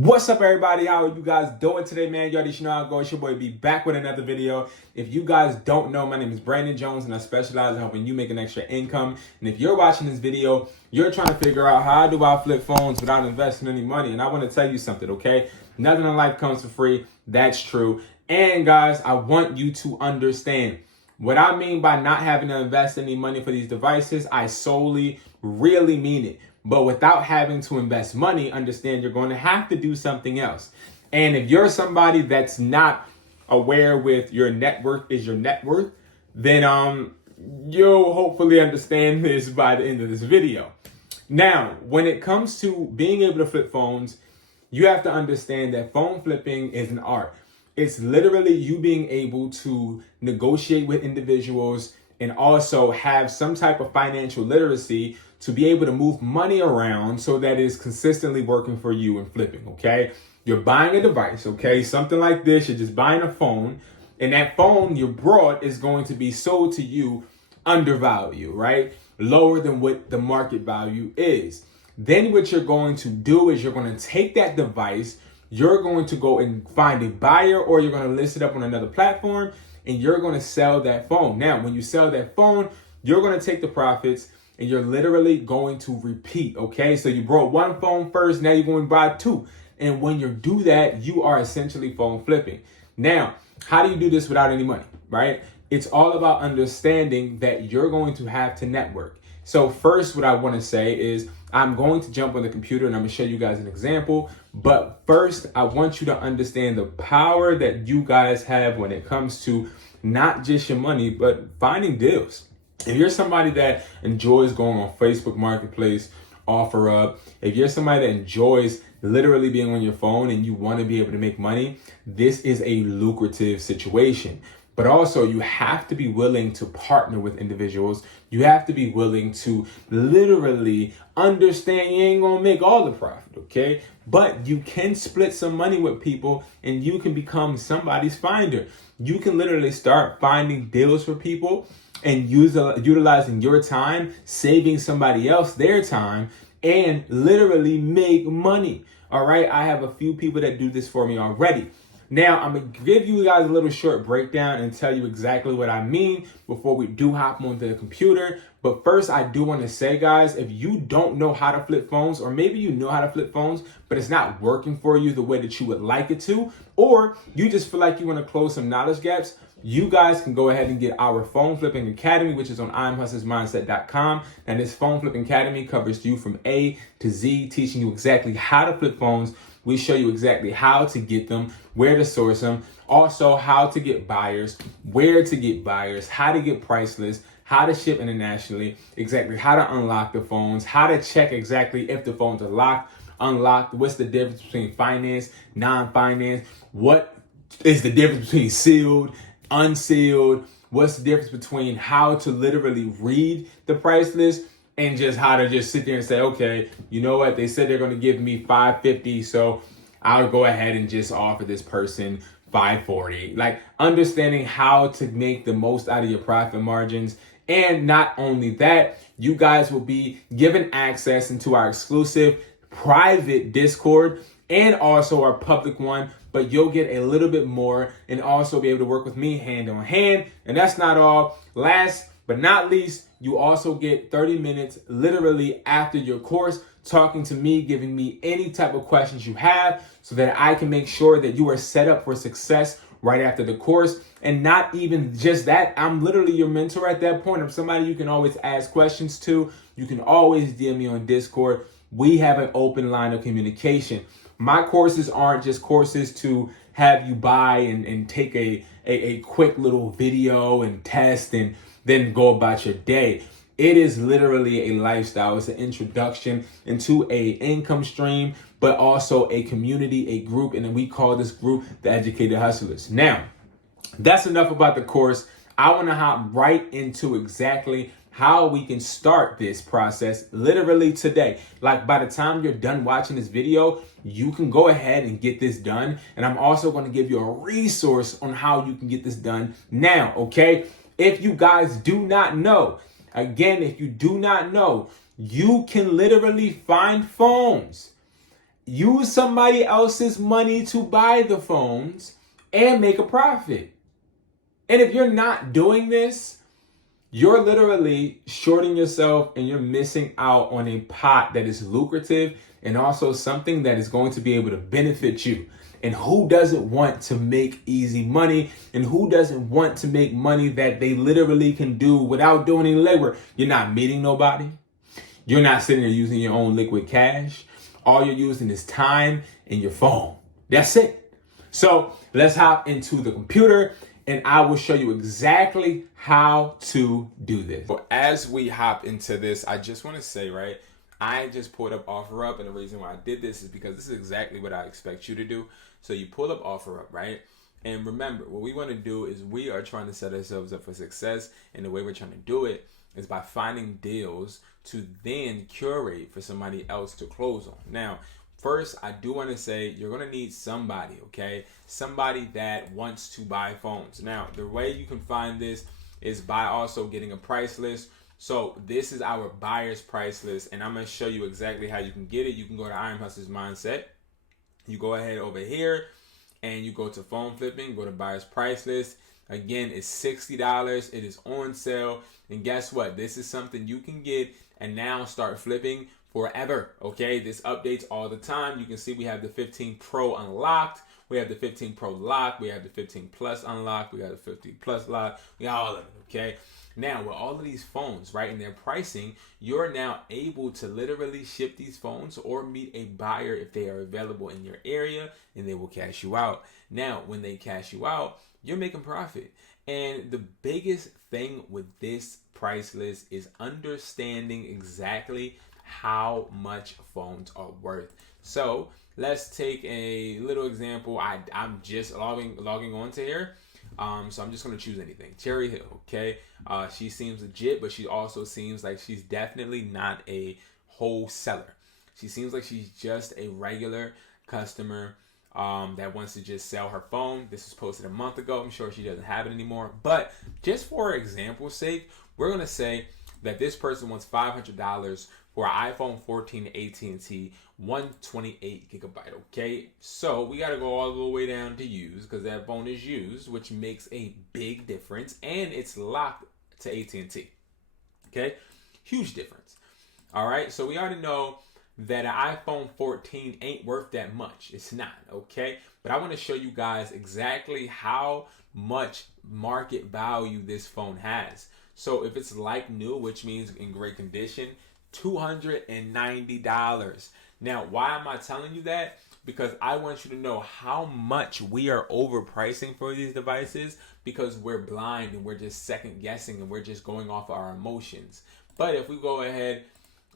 What's up, everybody? How are you guys doing today, man? You already know how it goes. It's your boy B back with another video. If you guys don't know, my name is Brandon Jones and I specialize in helping you make an extra income. And if you're watching this video, you're trying to figure out how do I flip phones without investing any money. And I want to tell you something, okay? Nothing in life comes for free. That's true. And guys, I want you to understand what I mean by not having to invest any money for these devices. I solely really mean it. But without having to invest money, understand you're going to have to do something else. And if you're somebody that's not aware with your net worth is your net worth, then you'll hopefully understand this by the end of this video. Now, when it comes to being able to flip phones, you have to understand that phone flipping is an art. It's literally you being able to negotiate with individuals and also have some type of financial literacy to be able to move money around so that it's consistently working for you and flipping, okay? You're buying a device, okay? Something like this, you're just buying a phone, and that phone you brought is going to be sold to you undervalued, right? Lower than what the market value is. Then what you're going to do is you're going to take that device, you're going to go and find a buyer, or you're going to list it up on another platform, and you're going to sell that phone. Now, when you sell that phone, you're going to take the profits and you're literally going to repeat, okay? So you brought one phone first, now you're going to buy two. And when you do that, you are essentially phone flipping. Now, how do you do this without any money, right? It's all about understanding that you're going to have to network. So first, what I want to say is I'm going to jump on the computer and I'm going to show you guys an example. But first, I want you to understand the power that you guys have when it comes to not just your money, but finding deals. If you're somebody that enjoys going on Facebook Marketplace, OfferUp, if you're somebody that enjoys literally being on your phone and you want to be able to make money, this is a lucrative situation. But also you have to be willing to partner with individuals. You have to be willing to literally understand you ain't gonna make all the profit, okay? But you can split some money with people and you can become somebody's finder. You can literally start finding deals for people and utilizing your time, saving somebody else their time, and literally make money. All right, I have a few people that do this for me already. Now, I'm going to give you guys a little short breakdown and tell you exactly what I mean before we do hop onto the computer. But first, I do want to say, guys, if you don't know how to flip phones, or maybe you know how to flip phones, but it's not working for you the way that you would like it to, or you just feel like you want to close some knowledge gaps, you guys can go ahead and get our Phone Flipping Academy, which is on IamHustlersMindset.com. And this Phone Flipping Academy covers you from A to Z, teaching you exactly how to flip phones. We show you exactly how to get them, where to source them, also how to get buyers, where to get buyers, how to get price lists, how to ship internationally, exactly how to unlock the phones, how to check exactly if the phones are locked, unlocked, what's the difference between finance, non-finance, what is the difference between sealed, unsealed, what's the difference between how to literally read the price list and just how to just sit there and say, okay, you know what, they said they're going to give me $550, so I'll go ahead and just offer this person $540. Like understanding how to make the most out of your profit margins. And not only that, you guys will be given access into our exclusive private Discord and also our public one, but you'll get a little bit more and also be able to work with me hand on hand. And that's not all. Last but not least, you also get 30 minutes literally after your course talking to me, giving me any type of questions you have so that I can make sure that you are set up for success right after the course. And not even just that, I'm literally your mentor at that point. I'm somebody you can always ask questions to. You can always DM me on Discord. We have an open line of communication. My courses aren't just courses to have you buy and take a quick little video and test and then go about your day. It is literally a lifestyle. It's an introduction into a income stream, but also a community, a group, and then we call this group the Educated Hustlers. Now, that's enough about the course. I want to hop right into exactly how we can start this process literally today. Like by the time you're done watching this video, you can go ahead and get this done. And I'm also going to give you a resource on how you can get this done now, okay? If you guys do not know, again, if you do not know, you can literally find phones use somebody else's money to buy the phones and make a profit. And if you're not doing this, you're literally shorting yourself and you're missing out on a pot that is lucrative and also something that is going to be able to benefit you. And who doesn't want to make easy money? And who doesn't want to make money that they literally can do without doing any labor? You're not meeting nobody. You're not sitting there using your own liquid cash. All you're using is time and your phone. That's it. So let's hop into the computer and I will show you exactly how to do this. So as we hop into this, I just want to say, right, I just pulled up OfferUp, and the reason why I did this is because this is exactly what I expect you to do. So you pull up OfferUp, right? And remember, what we want to do is we are trying to set ourselves up for success, and the way we're trying to do it is by finding deals to then curate for somebody else to close on. Now, first, I do want to say you're going to need somebody, okay? Somebody that wants to buy phones. Now, the way you can find this is by also getting a price list. So this is our buyer's price list, and I'm going to show you exactly how you can get it. You can go to I Am Hustler's Mindset. You go ahead over here, and you go to phone flipping, go to buyer's price list. Again, it's $60. It is on sale. And guess what? This is something you can get and now start flipping forever. Okay, this updates all the time. You can see we have the 15 Pro unlocked. We have the 15 Pro locked. We have the 15 Plus unlocked. We have the 15 Plus locked. We got all of it. Okay. Now, with all of these phones, right, and their pricing, you're now able to literally ship these phones or meet a buyer if they are available in your area, and they will cash you out. Now, when they cash you out, you're making profit. And the biggest thing with this price list is understanding exactly how much phones are worth. So let's take a little example. I'm just logging on to here. So I'm just going to choose anything. Cherry Hill, okay? She seems legit, but she also seems like she's definitely not a wholesaler. She seems like she's just a regular customer that wants to just sell her phone. This was posted a month ago. I'm sure she doesn't have it anymore. But just for example's sake, we're going to say that this person wants $500 for an iPhone 14 AT&T 128 gigabyte, okay? So we got to go all the way down to used because that phone is used, which makes a big difference, and it's locked to AT&T, okay? Huge difference, all right? So we already know that an iPhone 14 ain't worth that much. It's not, okay? But I want to show you guys exactly how much market value this phone has. So if it's like new, which means in great condition, $290. Now, why am I telling you that? Because I want you to know how much we are overpricing for these devices because we're blind and we're just second guessing and we're just going off our emotions. But if we go ahead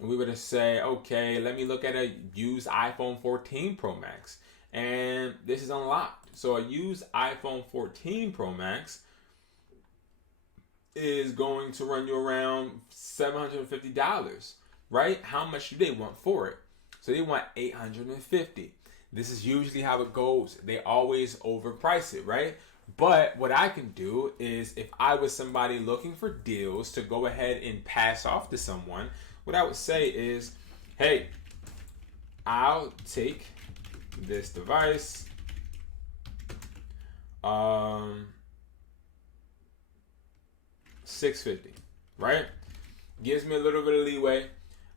and we were to say, okay, let me look at a used iPhone 14 Pro Max, and this is unlocked. So a used iPhone 14 Pro Max is going to run you around $750, right? How much do they want for it? So they want $850. This is usually how it goes. They always overprice it, right? But what I can do is if I was somebody looking for deals to go ahead and pass off to someone, what I would say is, hey, I'll take this device. $650, right? Gives me a little bit of leeway.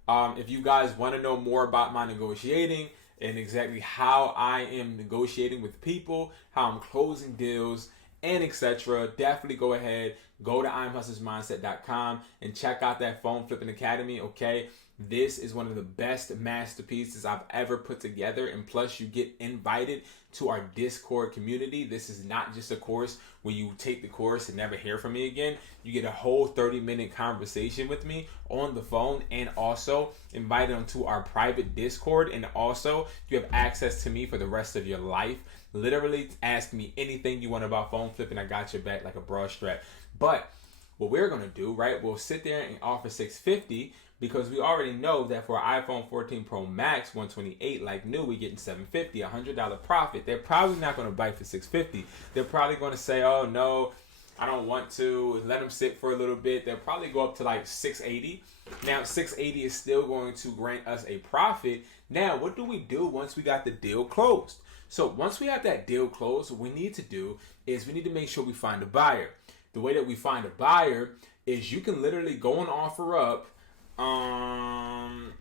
If you guys want to know more about my negotiating and exactly how I am negotiating with people, how I'm closing deals, and etc., definitely go ahead, go to IamHustlersMindset.com and check out that Phone Flipping Academy, okay? This is one of the best masterpieces I've ever put together, and plus you get invited to our Discord community. This is not just a course where you take the course and never hear from me again. You get a whole 30-minute conversation with me on the phone, and also invited onto our private Discord, and also you have access to me for the rest of your life. Literally ask me anything you want about phone flipping. I got your back like a broad strap. But what we're going to do, right, we'll sit there and offer $650 because we already know that for an iPhone 14 Pro Max 128 like new, we getting $750, $100 profit. They're probably not going to bite for $650. They're probably going to say, oh no, I don't want to, let them sit for a little bit. They'll probably go up to like $680. Now $680 is still going to grant us a profit. Now, what do we do once we got the deal closed? So once we have that deal closed, what we need to do is we need to make sure we find a buyer. The way that we find a buyer is you can literally go and offer up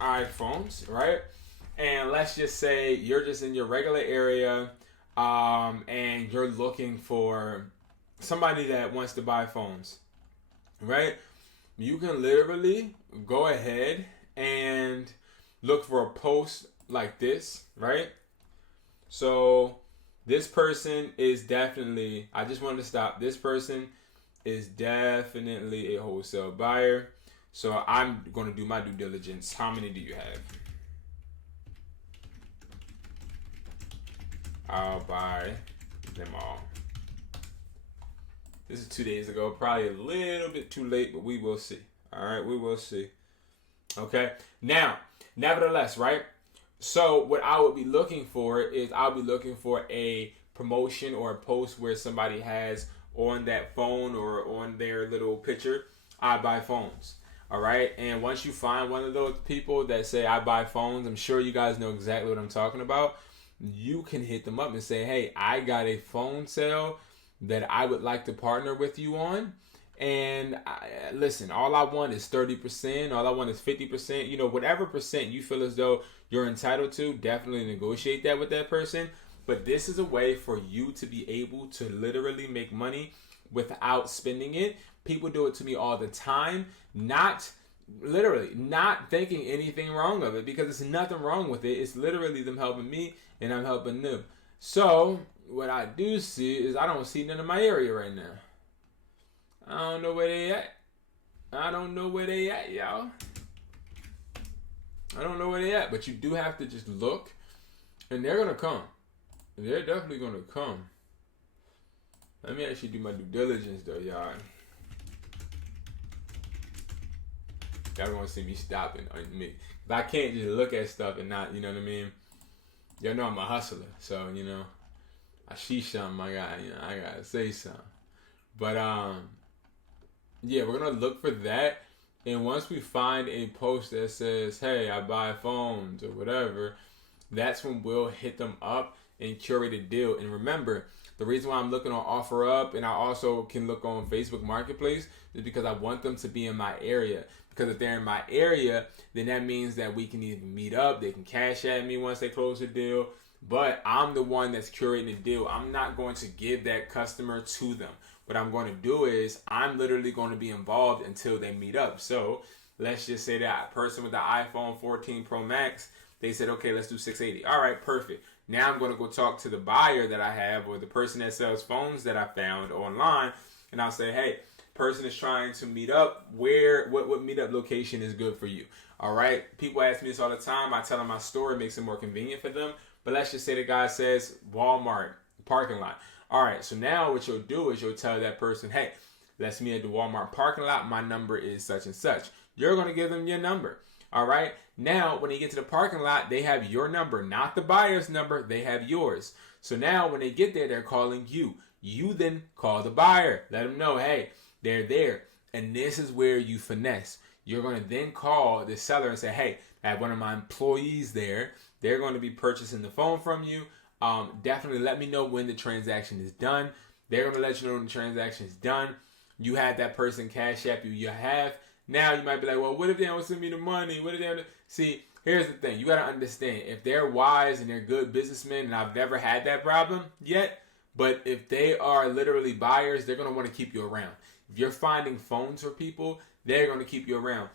iPhones, right? And let's just say you're just in your regular area and you're looking for somebody that wants to buy phones, right? You can literally go ahead and look for a post like this, right? So this person is definitely, I just wanted to stop. This person is definitely a wholesale buyer. So I'm going to do my due diligence. How many do you have? I'll buy them all. This is 2 days ago. Probably a little bit too late, but we will see. All right, we will see. Okay. Now, nevertheless, right? So what I would be looking for is I'll be looking for a promotion or a post where somebody has on that phone or on their little picture, I buy phones. All right. And once you find one of those people that say I buy phones, I'm sure you guys know exactly what I'm talking about. You can hit them up and say, hey, I got a phone sale that I would like to partner with you on. And listen, all I want is 30%. All I want is 50%. You know, whatever percent you feel as though you're entitled to, definitely negotiate that with that person. But this is a way for you to be able to literally make money without spending it. People do it to me all the time, not thinking anything wrong of it, because there's nothing wrong with it. It's literally them helping me and I'm helping them. So what I do see is I don't see none in my area right now. I don't know where they at. I don't know where they at, y'all. I don't know where they at, but you do have to just look, and they're gonna come. They're definitely gonna come. Let me actually do my due diligence though, y'all. Y'all gonna see me stopping on me. But I can't just look at stuff and not, you know what I mean? Y'all know I'm a hustler, so you know, I see something, I gotta say something. But yeah, we're gonna look for that. And once we find a post that says, hey, I buy phones or whatever, that's when we'll hit them up and curate a deal. And remember, the reason why I'm looking on OfferUp and I also can look on Facebook Marketplace is because I want them to be in my area. Because if they're in my area, then that means that we can even meet up. They can cash at me once they close the deal. But I'm the one that's curating the deal. I'm not going to give that customer to them. What I'm going to do is I'm literally going to be involved until they meet up. So let's just say that person with the iPhone 14 Pro Max, they said, okay, let's do $680. All right, perfect. Now I'm going to go talk to the buyer that I have or the person that sells phones that I found online. And I'll say, hey, person is trying to meet up. What meetup location is good for you? All right. People ask me this all the time. I tell them my store. It makes it more convenient for them. But let's just say the guy says Walmart parking lot. All right, so now what you'll do is you'll tell that person, hey, let's meet at the Walmart parking lot. My number is such and such. You're going to give them your number. All right. Now, when they get to the parking lot, they have your number, not the buyer's number. They have yours. So now when they get there, they're calling you. You then call the buyer. Let them know, hey, they're there. And this is where you finesse. You're going to then call the seller and say, hey, I have one of my employees there. They're going to be purchasing the phone from you. Definitely let me know when the transaction is done. They're going to let you know when the transaction is done. You have that person cash app you have. Now you might be like, well, what if they don't send me the money? What if they don't? See, here's the thing. You got to understand, if they're wise and they're good businessmen, and I've never had that problem yet, but if they are literally buyers, they're going to want to keep you around. If you're finding phones for people, they're going to keep you around.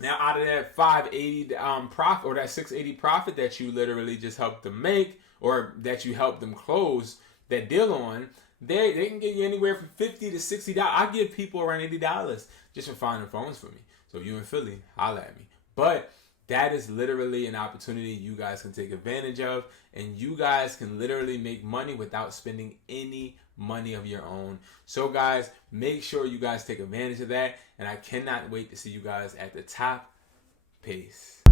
Now, out of that 580 profit or that 680 profit that you literally just helped them make, or that you help them close that deal on, they can get you anywhere from $50 to $60. I give people around $80 just for finding phones for me. So if you in Philly, holla at me. But that is literally an opportunity you guys can take advantage of, and you guys can literally make money without spending any money of your own. So guys, make sure you guys take advantage of that, and I cannot wait to see you guys at the top. Peace.